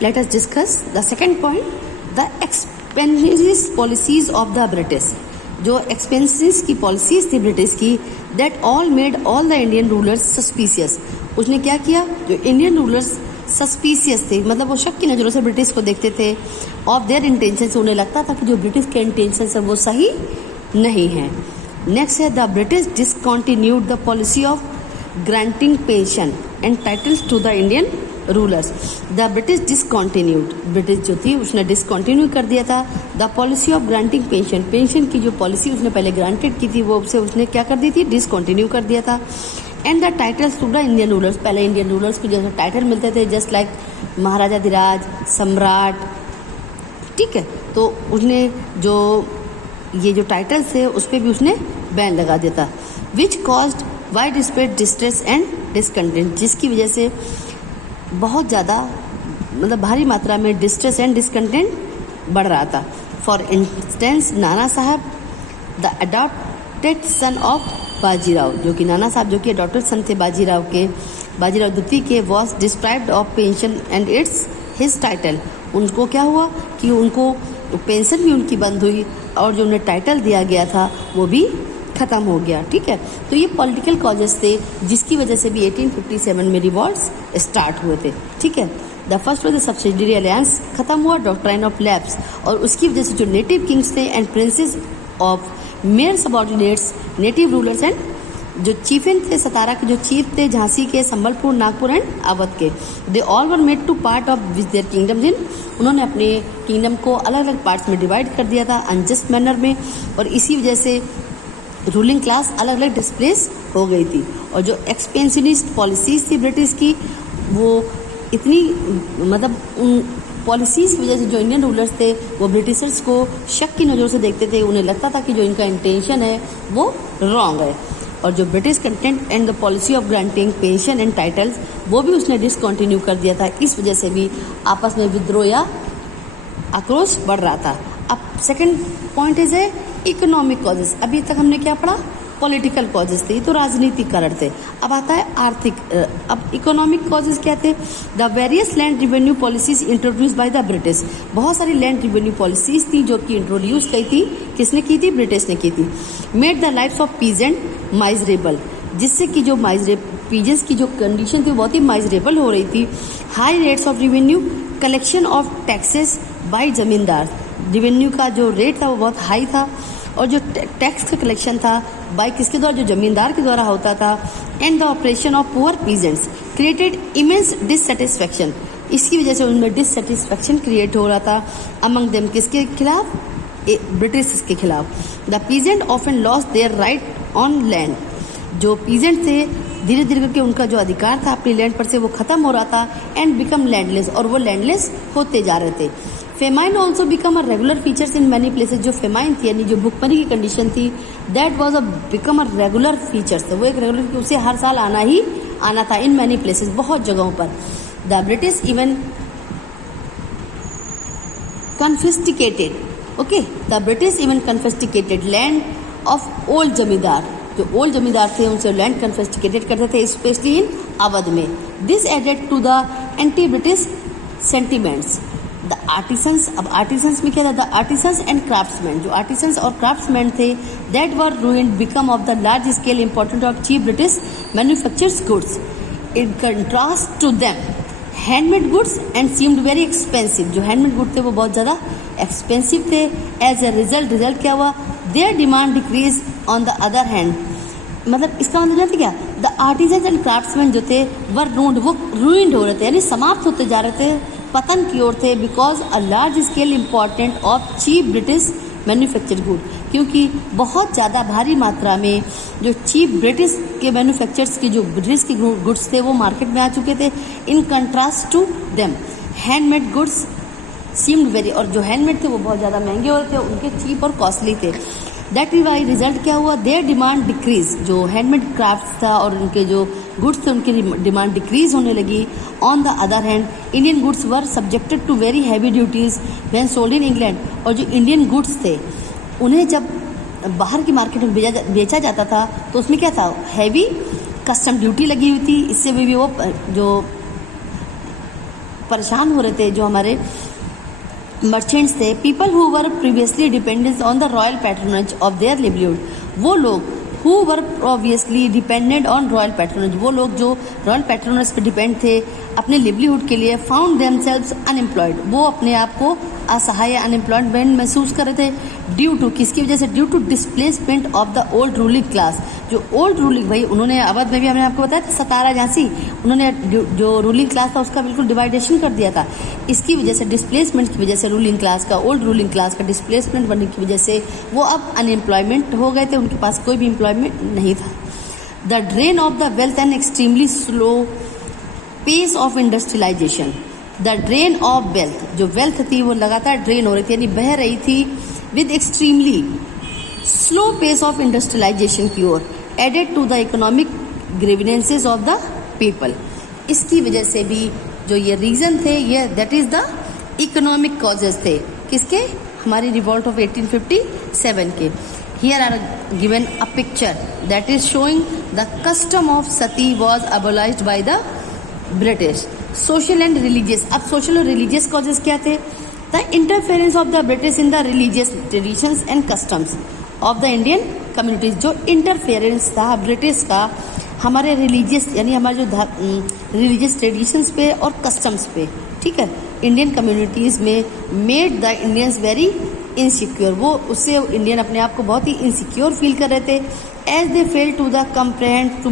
let us discuss the second point, the expenses policies of the British. जो expenses की policies थी British की, that all made all the Indian rulers suspicious. उसने क्या किया, जो इंडियन रूलर्स सस्पिशियस थे, मतलब वो शक की नज़रों से ब्रिटिश को देखते थे, ऑफ देयर इंटेंशन, उन्हें लगता था कि जो ब्रिटिश के इंटेंशन है वो सही नहीं है. नेक्स्ट है the British discontinued the policy of granting pension and titles to the Indian rulers. The British discontinued, British जो थी उसने डिसकंटिन्यू कर दिया था the policy of granting pension. Pension की जो पॉलिसी उसने पहले ग्रांटेड की थी वो उसने क्या कर दी थी, डिसकंटिन्यू कर दिया था. And the titles to the Indian rulers, पहले इंडियन रूलर्स को जैसे टाइटल मिलते थे जस्ट लाइक महाराजाधिराज, सम्राट, ठीक है, तो उसने जो ये जो टाइटल्स थे उस पर भी उसने बैन लगा दिया था. Which caused widespread distress and discontent, जिसकी वजह से बहुत ज़्यादा मतलब भारी मात्रा में डिस्ट्रेस एंड डिसकंटेंट बढ़ रहा था. फॉर इंस्टेंस नाना साहब the adopted son of Bajirao, जो कि नाना साहब जो कि अडॉप्टेड सन थे बाजीराव के, बाजीराव द्वितीय के, was described of pension and it's his title. उनको क्या हुआ कि उनको पेंशन भी उनकी बंद हुई और जो उन्हें टाइटल दिया गया था वो भी ख़त्म हो गया. ठीक है, तो ये पॉलिटिकल कॉजेस थे जिसकी वजह से भी 1857 में रिवॉल्ट्स स्टार्ट हुए थे. ठीक है, the first was the subsidiary alliance, खत्म हुआ डॉक्ट्राइन ऑफ लैप्स, और उसकी वजह से जो नेटिव किंग्स थे and princess of mayor subordinates, native rulers and जो चीफिन थे, सतारा के जो चीफ थे, झांसी के, संबलपुर, नागपुर एंड अवध के, they all were made to part of with their kingdoms in, उन्होंने अपने किंगडम को अलग अलग पार्ट्स में डिवाइड कर दिया था अनजस्ट मैनर में, और इसी वजह से रूलिंग क्लास अलग अलग डिस्प्लेस हो गई थी. और जो एक्सपेंशनिस्ट पॉलिसीज थी ब्रिटिश की, वो इतनी मतलब उन पॉलिसीज की वजह से जो इंडियन रूलर्स थे वो ब्रिटिशर्स को शक की नज़रों से देखते थे. उन्हें लगता था कि जो इनका इंटेंशन है वो रॉन्ग है. और जो British content and the policy of granting pension and titles वो भी उसने डिसकंटिन्यू कर दिया था. इस वजह से भी आपस में विद्रोह या आक्रोश बढ़ रहा था. अब सेकंड पॉइंट इज है इकोनॉमिक कॉजेस. अभी तक हमने क्या पढ़ा, पॉलिटिकल कॉजेस थे, तो राजनीतिक कारण थे. अब आता है आर्थिक. अब इकोनॉमिक कॉजेस क्या थे, the various land revenue policies introduce by the British. बहुत सारी लैंड रिवेन्यू पॉलिसीज थी जो कि इंट्रोड्यूस की थी, किसने की थी, ब्रिटिश ने की थी. Made the lifes of peasant miserable, जिससे कि जो पीजेंट्स की जो कंडीशन थी बहुत ही माइजरेबल हो रही थी. High rates of revenue, collection of taxes by zamindar, revenue का जो रेट था वो बहुत हाई था, और जो टैक्स का कलेक्शन था बाय किसके द्वारा, जो जमींदार के द्वारा होता था. And the operation of poor peasants created immense dissatisfaction, इसकी वजह से उनमें डिससेटिस्फैक्शन क्रिएट हो रहा था अमंग देम, किसके खिलाफ, ब्रिटिश के खिलाफ. The peasant often lost their right on land, जो पीजेंट थे धीरे धीरे करके उनका जो अधिकार था अपनी लैंड पर से वो खत्म हो रहा था. एंड बिकम लैंडलेस, और वो लैंडलेस होते जा रहे थे. Famine also become a regular features in many places, जो फेमाइन थी यानी जो भुखमरी की कंडीशन थी, that was a become a regular features, वो एक रेगुलर, उसे हर साल आना ही आना था इन मैनी प्लेसेज, बहुत जगहों पर. The British even confiscated, okay, the British even confiscated land of old zamindar, जो ओल्ड जमींदार थे उनसे लैंड कन्फिस्टिकेटेड करते थे, स्पेशली इन अवध में. This added to the anti British sentiments. The artisans, अब आर्टिसंस में क्या था, द आर्टिसंस एंड क्राफ्ट्समैन, जो आर्टिसंस और क्राफ्ट्समैन थे, that were ruined become of the large scale important of cheap British manufactures goods. In contrast to them handmade goods and seemed very expensive, जो handmade good थे वो बहुत ज़्यादा expensive थे. As a result क्या हुआ, their demand decrease on the other hand, मतलब इसका मतलब जानते क्या, द आर्टिजन एंड क्राफ्ट्समैन जो थे वर रून्ड, वो रूइंड हो रहे थे यानी समाप्त होते जा रहे थे, पतन की ओर थे. Because a large scale important of cheap British manufacture good, क्योंकि बहुत ज़्यादा भारी मात्रा में जो चीप ब्रिटिश के मैन्युफैक्चर्स की जो ब्रिटिश के गुड्स थे वो मार्केट में आ चुके थे. In contrast to them handmade goods seemed very, और जो हैंडमेड थे वो बहुत ज़्यादा महंगे हो रहे थे, उनके चीप और कॉस्टली थे. दैट इज वाई रिजल्ट क्या हुआ, देयर डिमांड डिक्रीज, जो हैंडमेड क्राफ्ट था और उनके जो गुड्स थे उनकी डिमांड डिक्रीज होने लगी. On the other hand Indian goods were subjected to very heavy duties when sold in England, और जो इंडियन गुड्स थे उन्हें जब बाहर की मार्केट में बेचा जाता था तो उसमें क्या था, हैवी कस्टम ड्यूटी लगी हुई थी. इससे भी वो जो परेशान हो रहे थे, जो हमारे मर्चेंट्स थे, people who were previously dependent on the royal patronage of their livelihood, वो लोग who were obviously dependent on royal patronage, वो लोग जो रॉयल पैट्रोनेज पे डिपेंड थे अपने लिवलीहुड के लिए, फाउंड देमसेल्व्स अनएम्प्लॉयड, वो अपने आप को असहाय अनएम्प्लॉयमेंट महसूस कर रहे थे। ड्यू टू, किसकी वजह से? Due to displacement of the old ruling class, जो ओल्ड रूलिंग, भाई उन्होंने अवध में भी हमने आपको बताया था सतारा झांसी, उन्होंने जो रूलिंग क्लास था उसका बिल्कुल डिवाइडेशन कर दिया था। इसकी वजह से, डिस्प्लेसमेंट की वजह से, रूलिंग क्लास का, ओल्ड रूलिंग क्लास का डिस्प्लेसमेंट बनने की वजह से वो अब अनएम्प्लॉयमेंट हो गए थे, उनके पास कोई भी एम्प्लॉयमेंट नहीं था। The drain of the wealth and extremely slow pace of industrialisation, the drain of wealth, जो वेल्थ थी वो लगातार ड्रेन हो रही थी, यानी बह रही थी, with extremely slow pace of industrialisation की ओर, added to the economic grievances of the people. इसकी वजह से भी जो ये रीजन थे, ये that is the economic causes थे, किसके? हमारी रिवॉल्ट ऑफ 1857 के। Here are given a picture that is showing the custom of sati was abolished by the British. Social and religious, अब सोशल और रिलीजियस कॉजेज क्या थे? The interference of the British in the religious traditions and customs of the Indian communities, जो interference था British का हमारे religious, यानी हमारे जो रिलीजियस ट्रेडिशंस पे और कस्टम्स पे, ठीक है, इंडियन कम्युनिटीज में, made the Indians very insecure, वो उससे इंडियन अपने आप को बहुत ही इनसिक्योर फील कर रहे थे। As they fail to the comprehend to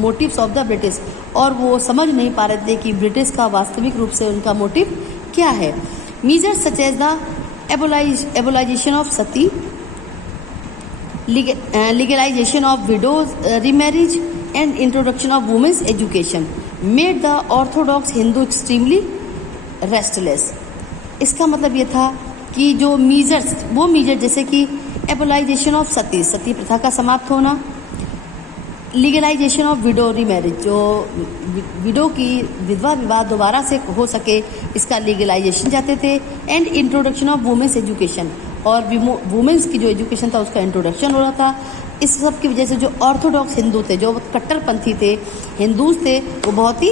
motives of the British, और वो समझ नहीं पा रहे थे कि ब्रिटिश का वास्तविक रूप से उनका मोटिव क्या है। Measures such as the abolition of sati, legalization of widows remarriage and introduction of women's education made the orthodox Hindu extremely restless। इसका मतलब ये था कि जो मीजर्स, वो मीजर जैसे कि एबोलाइजेशन ऑफ सती, सती प्रथा का समाप्त होना, लीगलाइजेशन ऑफ विडो रीमैरिज, जो विडो की विधवा विवाह दोबारा से हो सके इसका लीगलाइजेशन चाहते थे, and introduction of women's education, और वुमेन्स की जो एजुकेशन था उसका इंट्रोडक्शन हो रहा था। इस सब की वजह से जो ऑर्थोडॉक्स हिंदू थे, जो कट्टरपंथी थे, हिंदूज थे, वो बहुत ही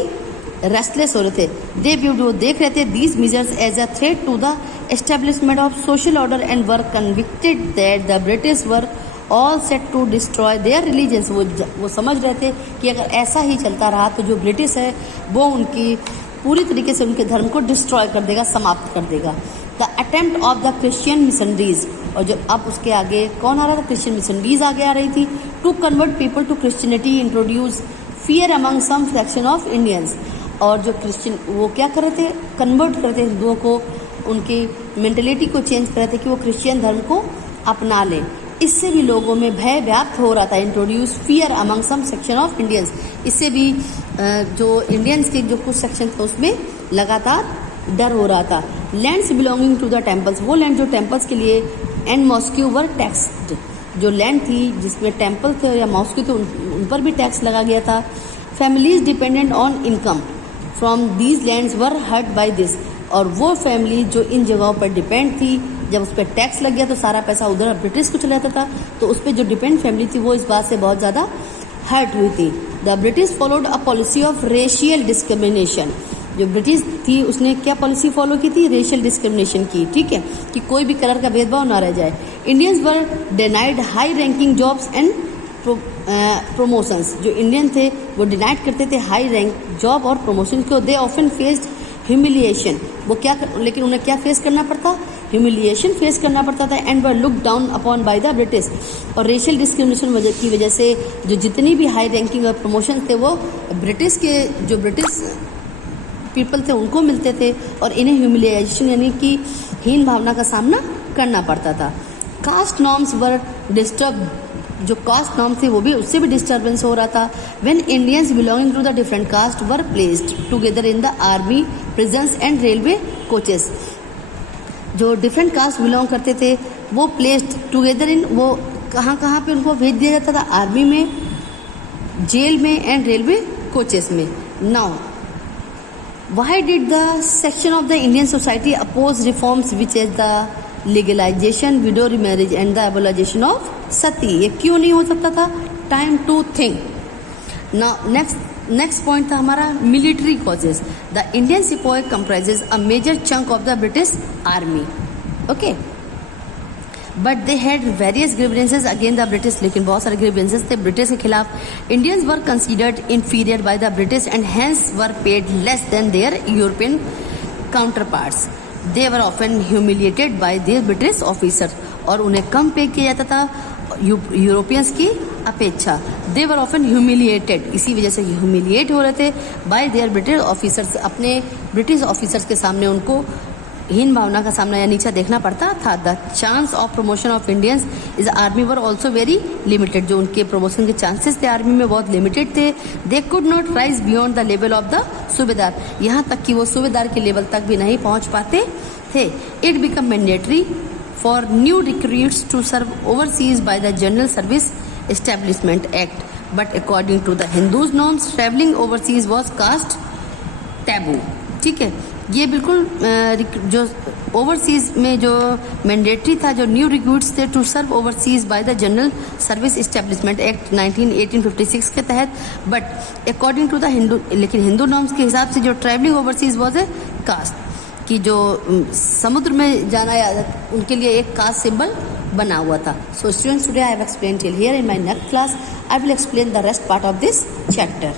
रेस्टलेस हो रहे थे। दे व्यू देख रहे थे these measures as a threat to the establishment of social order and were convicted that the British were all set to destroy their religions. वो समझ रहे थे कि अगर ऐसा ही चलता रहा तो जो ब्रिटिश है वो उनकी पूरी तरीके से उनके धर्म को डिस्ट्रॉय कर देगा, समाप्त कर देगा। The attempt of the Christian missionaries, और जो अब उसके आगे कौन आ रहा था? क्रिश्चियन मिशनरीज आगे आ रही थी। To convert people to Christianity introduce fear among some fraction of Indians, और जो क्रिश्चियन वो क्या कर रहे थे? कन्वर्ट कर रहे थे हिंदुओं को, उनकी मेंटेलिटी को चेंज कर रहे थे कि वो क्रिश्चियन धर्म को अपना लें। इससे भी लोगों में भय व्याप्त हो रहा था। Introduce fear among some section of Indians, इससे भी जो इंडियंस के जो कुछ सेक्शन थे उसमें लगातार डर हो रहा था। Lands belonging to the temples, वो लैंड जो टेम्पल्स के लिए, एंड मॉस्क्यू वर टैक्स्ड, जो लैंड थी जिसमें टेम्पल थे या मॉस्क्यू थे उन पर भी टैक्स लगा गया था। Families dependent on income from these lands were hurt by this, और वो फैमिली जो इन जगहों पर डिपेंड थी, जब उस पर टैक्स लग गया तो सारा पैसा उधर ब्रिटिश को चला जाता था, तो उस पर जो डिपेंड फैमिली थी वो इस बात से बहुत ज़्यादा हर्ट हुई थी। The British followed a policy of racial discrimination, जो ब्रिटिश थी उसने क्या पॉलिसी फॉलो की थी? रेशियल डिस्क्रिमिनेशन की, ठीक है, कि कोई भी कलर का भेदभाव ना रह जाए। Indians were denied high ranking jobs and promotions, जो इंडियन थे वो डिनाइड करते थे हाई रैंक जॉब और प्रमोशन को। दे ऑफन फेस्ड ह्यूमिलिएशन, वो क्या लेकिन उन्हें क्या फेस करना पड़ता? ह्यूमिलिएशन फेस करना पड़ता था। And were look down upon bye the British, और रेशियल डिस्क्रिमिनेशन की वजह से जो जितनी भी हाई रैंकिंग और प्रमोशन थे वो ब्रिटिश के जो ब्रिटिश पीपल थे उनको मिलते थे, और इन्हें ह्यूमिलिएशन यानी कि हीन भावना का सामना करना पड़ता था। कास्ट नॉर्म्स वर डिस्टर्ब, जो कास्ट नॉर्म थे वो भी, उससे भी डिस्टर्बेंस हो रहा था। When Indians belonging to the different caste were placed together in the army, prisons and railway coaches, जो डिफरेंट कास्ट बिलोंग करते थे वो प्लेस्ड टुगेदर इन, वो कहाँ कहाँ पे उनको भेज दिया जाता था? आर्मी में, जेल में एंड रेलवे कोचेस में। Now why did the section of the Indian society oppose reforms which is the legalization, widow remarriage and the abolition of sati? ये क्यों नहीं हो सकता था? Time to think. Now next next point था हमारा military causes. The Indian sepoy comprises a major chunk of the British army. Okay, but they had various grievances against the British. लेकिन बहुत सारे ग्रीवेंसेज थे ब्रिटिश के खिलाफ. Indians were considered inferior by the British and hence were paid less than their European counterparts. They were often humiliated by their British officer. और उन्हें कम पे किया जाता था यूरोपियंस की अपेक्षा. दे वर ऑफन ह्यूमिलिएटेड, इसी वजह से ह्यूमिलिएट हो रहे थे बाय देयर ब्रिटिश ऑफिसर्स. अपने ब्रिटिश ऑफिसर्स के सामने उनको हीन भावना का सामना या नीचा देखना पड़ता था. The chance of promotion of Indians is army were also very limited. जो उनके प्रमोशन के चांसेस थे आर्मी में बहुत लिमिटेड थे. They could not rise beyond the level of the सूबेदार. यहाँ तक कि वो सूबेदार के लेवल तक भी नहीं पहुंच पाते थे. It become mandatory for new recruits to serve overseas by the general service establishment act. But according to the Hindus norms travelling overseas was caste taboo. ठीक है, ये बिल्कुल जो ओवरसीज में जो मैंडेटरी था, जो न्यू रिक्रूट्स थे to serve overseas by the general service establishment act 1856 के तहत. But according to the Hindu, लेकिन हिंदू नॉर्म्स के हिसाब से जो travelling overseas was a caste, कि जो समुद्र में जाना उनके लिए एक कास्ट सिंबल बना हुआ था. So students, today I have explain till here. In my next class I will explain the rest part of this chapter.